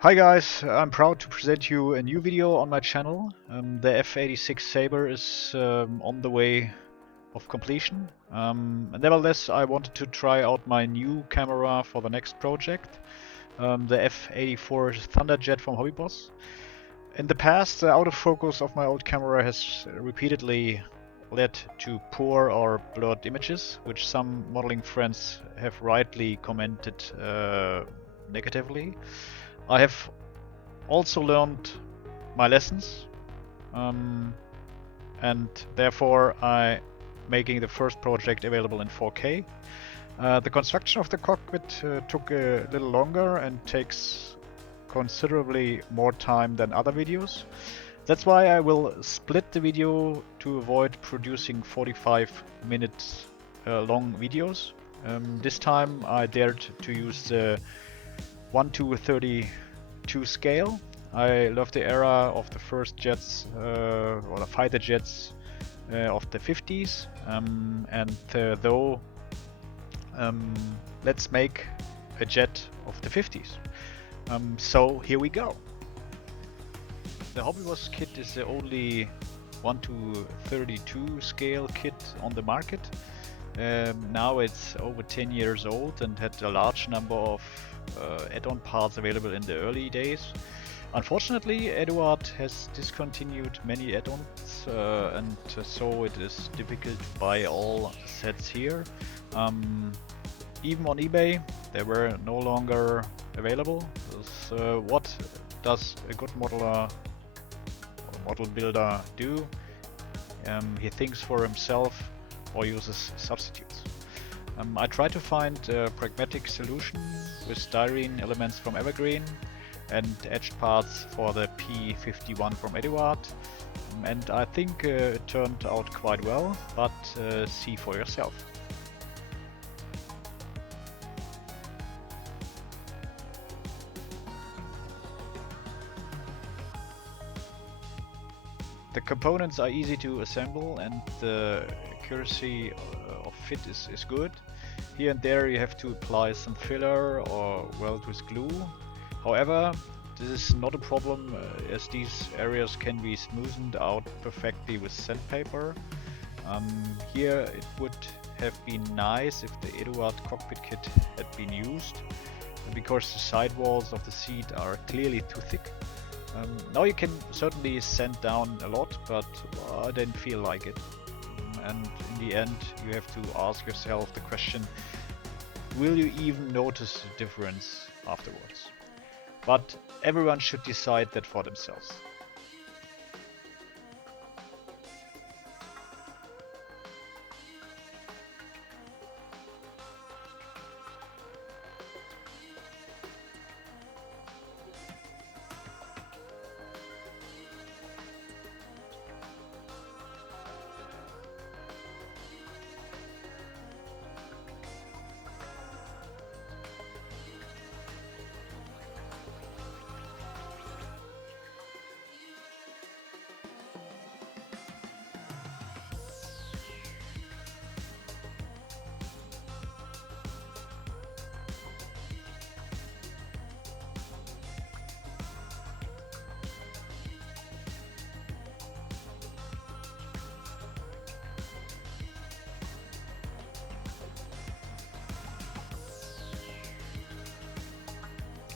Hi guys, I'm proud to present you a new video on my channel. The F-86 Sabre is on the way of completion. Nevertheless, I wanted to try out my new camera for the next project, the F-84 Thunderjet from Hobbyboss. In the past, the autofocus of my old camera has repeatedly led to poor or blurred images, which some modeling friends have rightly commented negatively. I have also learned my lessons, and therefore I making the first project available in 4K. The construction of the cockpit took a little longer and takes considerably more time than other videos. That's why I will split the video to avoid producing 45 minutes long videos. This time I dared to use the 1:32 scale. I love the era of the first jets or the fighter jets of the 50s, let's make a jet of the 50s. So here we go. The Hobbyboss kit is the only 1:32 scale kit on the market. Now it's over 10 years old and had a large number of add-on parts available in the early days. Unfortunately, Eduard has discontinued many add-ons, and so it is difficult to buy all sets here. Even on eBay, they were no longer available. So what does a good modeler or model builder do? He thinks for himself or uses substitutes. I try to find a pragmatic solution with styrene elements from Evergreen and etched parts for the P-51 from Eduard, and I think it turned out quite well, but see for yourself. The components are easy to assemble and the accuracy of fit is good. Here and there you have to apply some filler or weld with glue. However, this is not a problem as these areas can be smoothed out perfectly with sandpaper. Here it would have been nice if the Eduard cockpit kit had been used, because the sidewalls of the seat are clearly too thick. Now you can certainly sand down a lot, but I didn't feel like it. And in the end you have to ask yourself the question, will you even notice the difference afterwards? But everyone should decide that for themselves.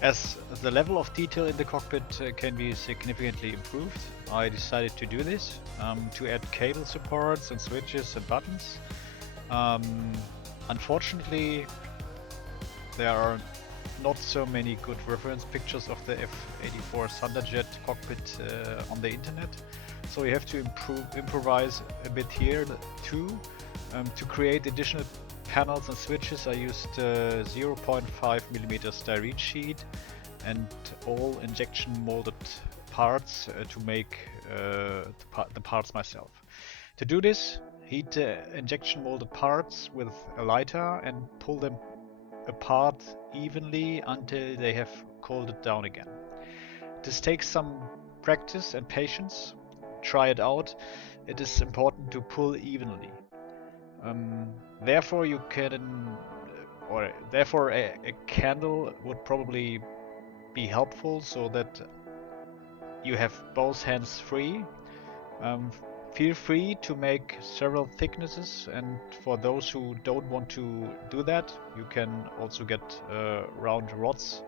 As the level of detail in the cockpit can be significantly improved, I decided to do this, to add cable supports and switches and buttons. Unfortunately, there are not so many good reference pictures of the F-84 Thunderjet cockpit on the internet, so you have to improvise a bit here too. To create additional panels and switches I used 0.5mm styrene sheet and all injection molded parts to make the parts myself. To do this, heat injection molded parts with a lighter and pull them apart evenly until they have cooled it down again. This takes some practice and patience. Try it out. It is important to pull evenly. Therefore a candle would probably be helpful so that you have both hands free. Um, Feel free to make several thicknesses, and for those who don't want to do that, you can also get round rods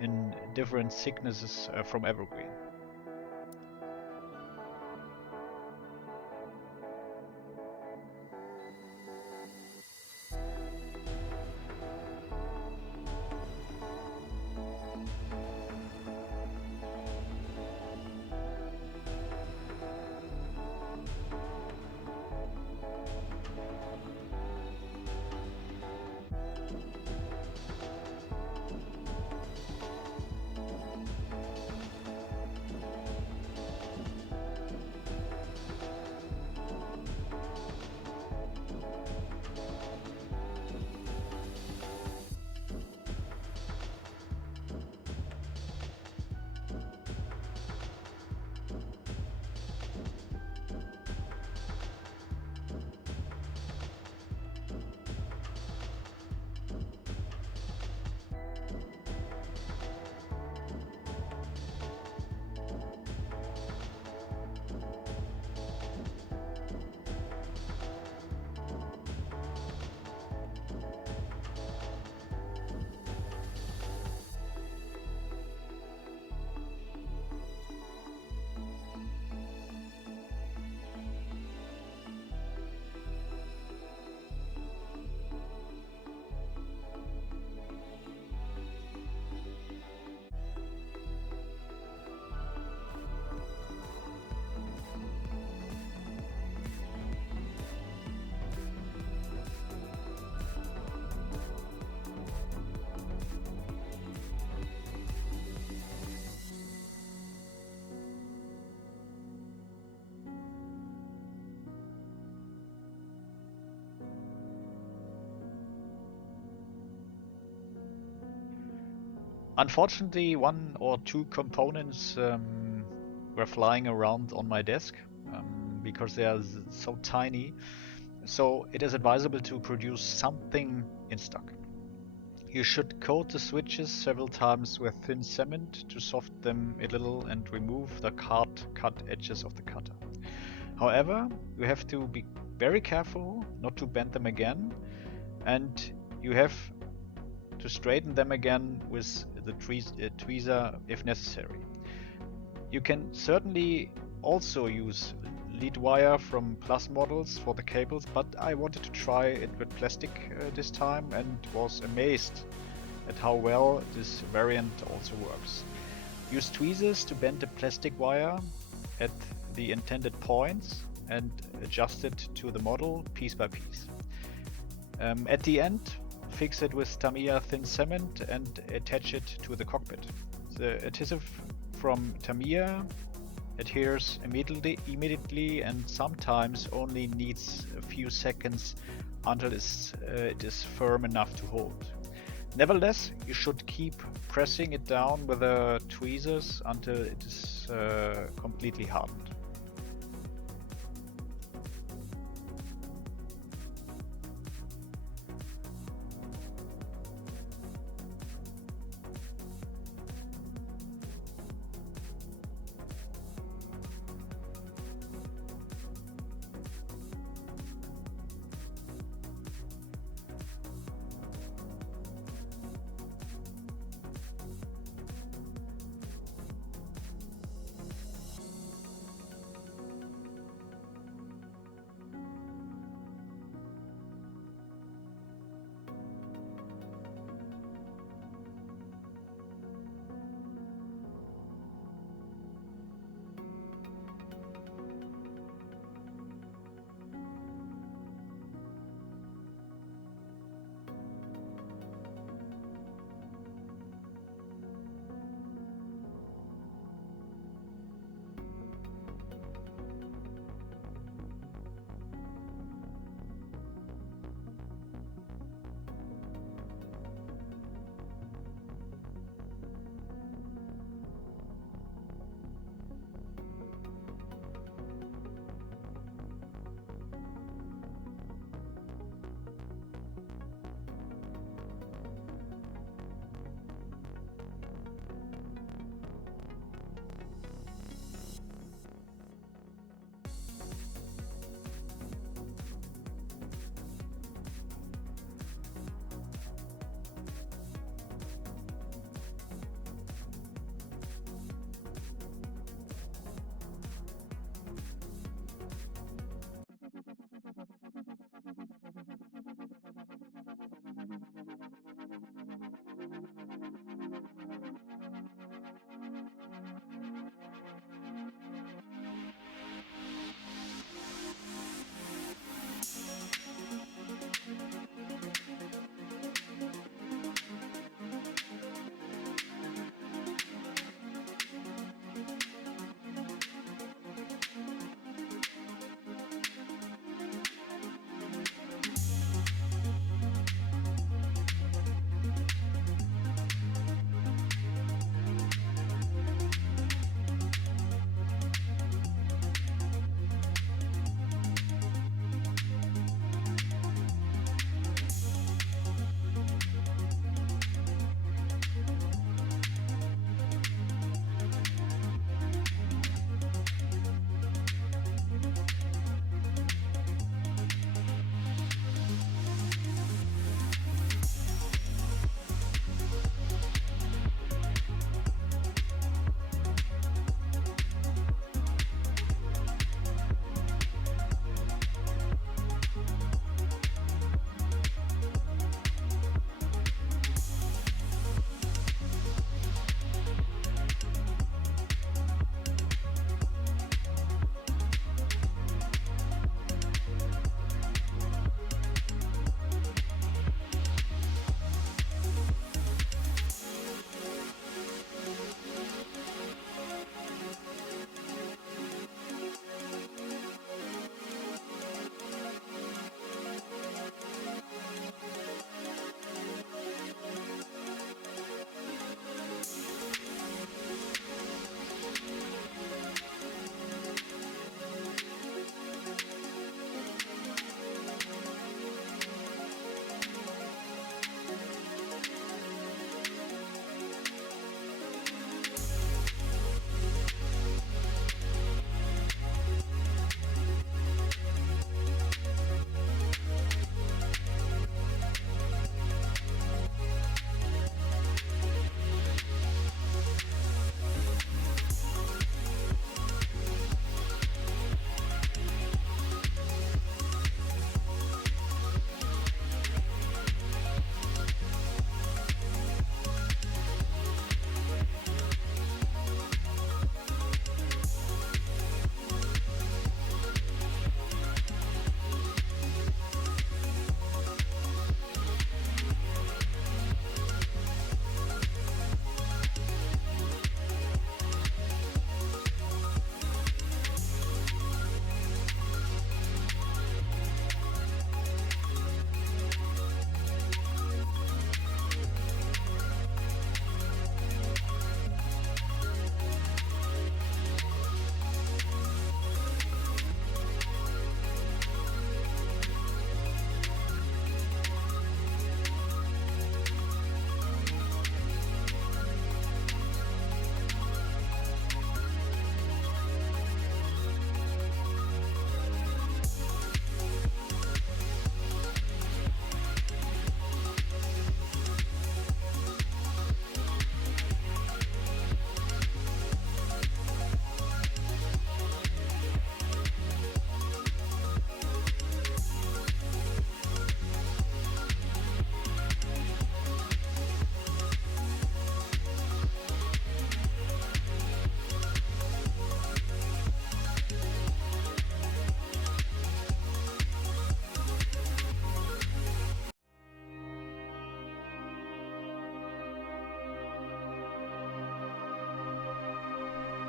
in different thicknesses from evergreen. Unfortunately, one or two components were flying around on my desk because they are so tiny. So it is advisable to produce something in stock. You should coat the switches several times with thin cement to soften them a little and remove the cut edges of the cutter. However, you have to be very careful not to bend them again, and you have to straighten them again with the tweezer if necessary. You can certainly also use lead wire from Plus models for the cables, but I wanted to try it with plastic this time and was amazed at how well this variant also works. Use tweezers to bend the plastic wire at the intended points and adjust it to the model piece by piece. At the end, fix it with Tamiya thin cement and attach it to the cockpit. The adhesive from Tamiya adheres immediately and sometimes only needs a few seconds until it is firm enough to hold. Nevertheless, you should keep pressing it down with the tweezers until it is completely hardened.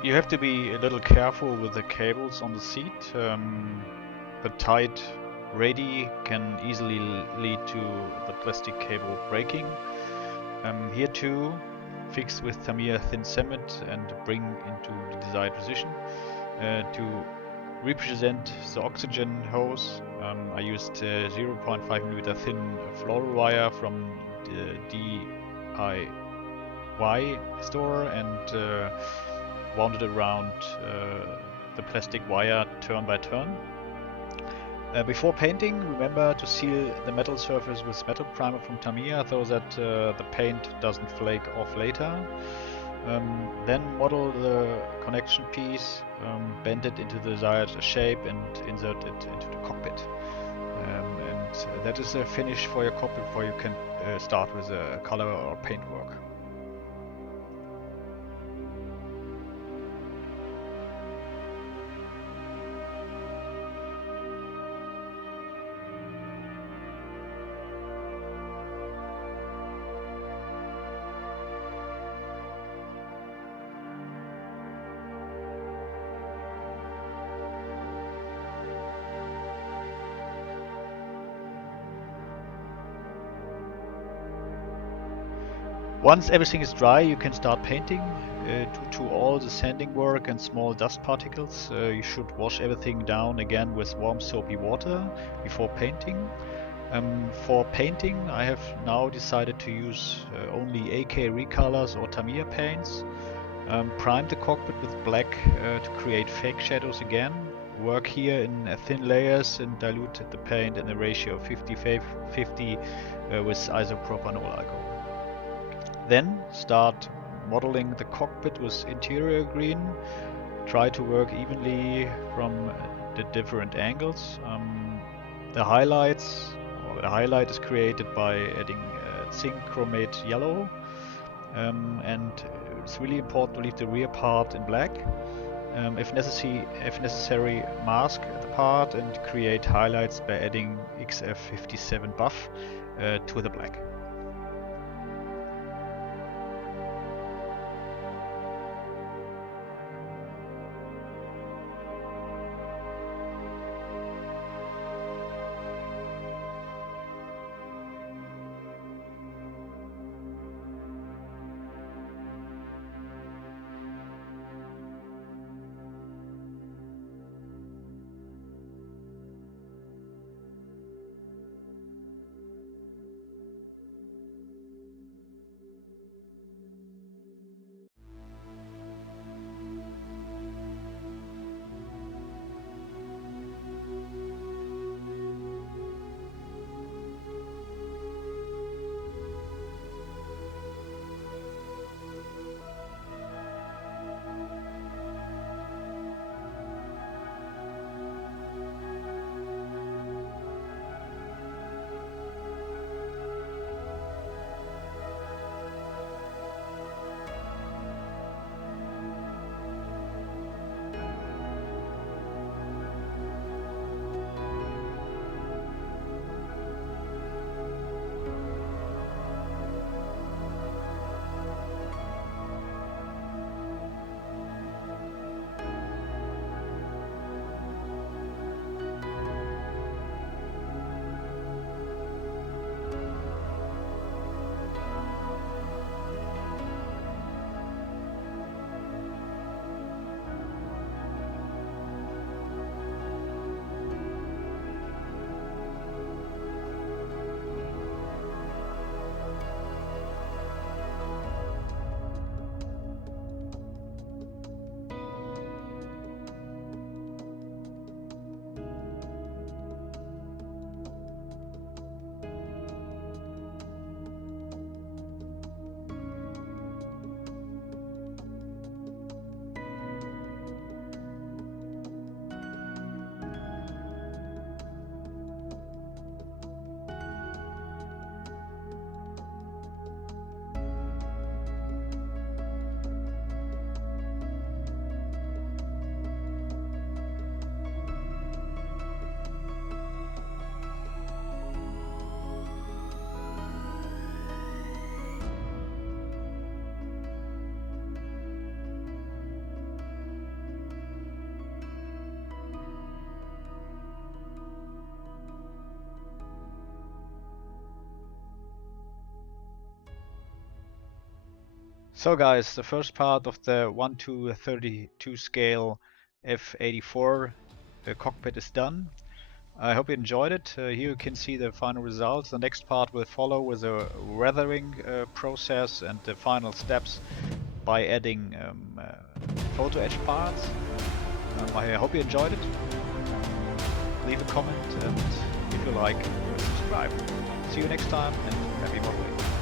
You have to be a little careful with the cables on the seat. The tight radii can easily lead to the plastic cable breaking. Here too, fix with Tamiya thin cement and bring into the desired position. To represent the oxygen hose, I used 0.5mm thin floral wire from the DIY store and wound it around the plastic wire turn by turn. Before painting, remember to seal the metal surface with metal primer from Tamiya so that the paint doesn't flake off later. Then model the connection piece, bend it into the desired shape and insert it into the cockpit. And that is a finish for your cockpit before you can start with a color or paint work. Once everything is dry, you can start painting. Due to all the sanding work and small dust particles, you should wash everything down again with warm soapy water before painting. For painting, I have now decided to use only AK recolors or Tamiya paints. Prime the cockpit with black to create fake shadows again. Work here in thin layers and dilute the paint in a ratio of 50-50 with isopropanol alcohol. Then start modeling the cockpit with interior green. Try to work evenly from the different angles. The highlight is created by adding zinc chromate yellow, and it's really important to leave the rear part in black. If necessary, mask the part and create highlights by adding XF57 buff to the black. So guys, the first part of the 1:32 scale F-84 cockpit is done. I hope you enjoyed it. Here you can see the final results. The next part will follow with a weathering process and the final steps by adding photo etch parts. I hope you enjoyed it. Leave a comment, and if you like, subscribe. See you next time, and happy modeling.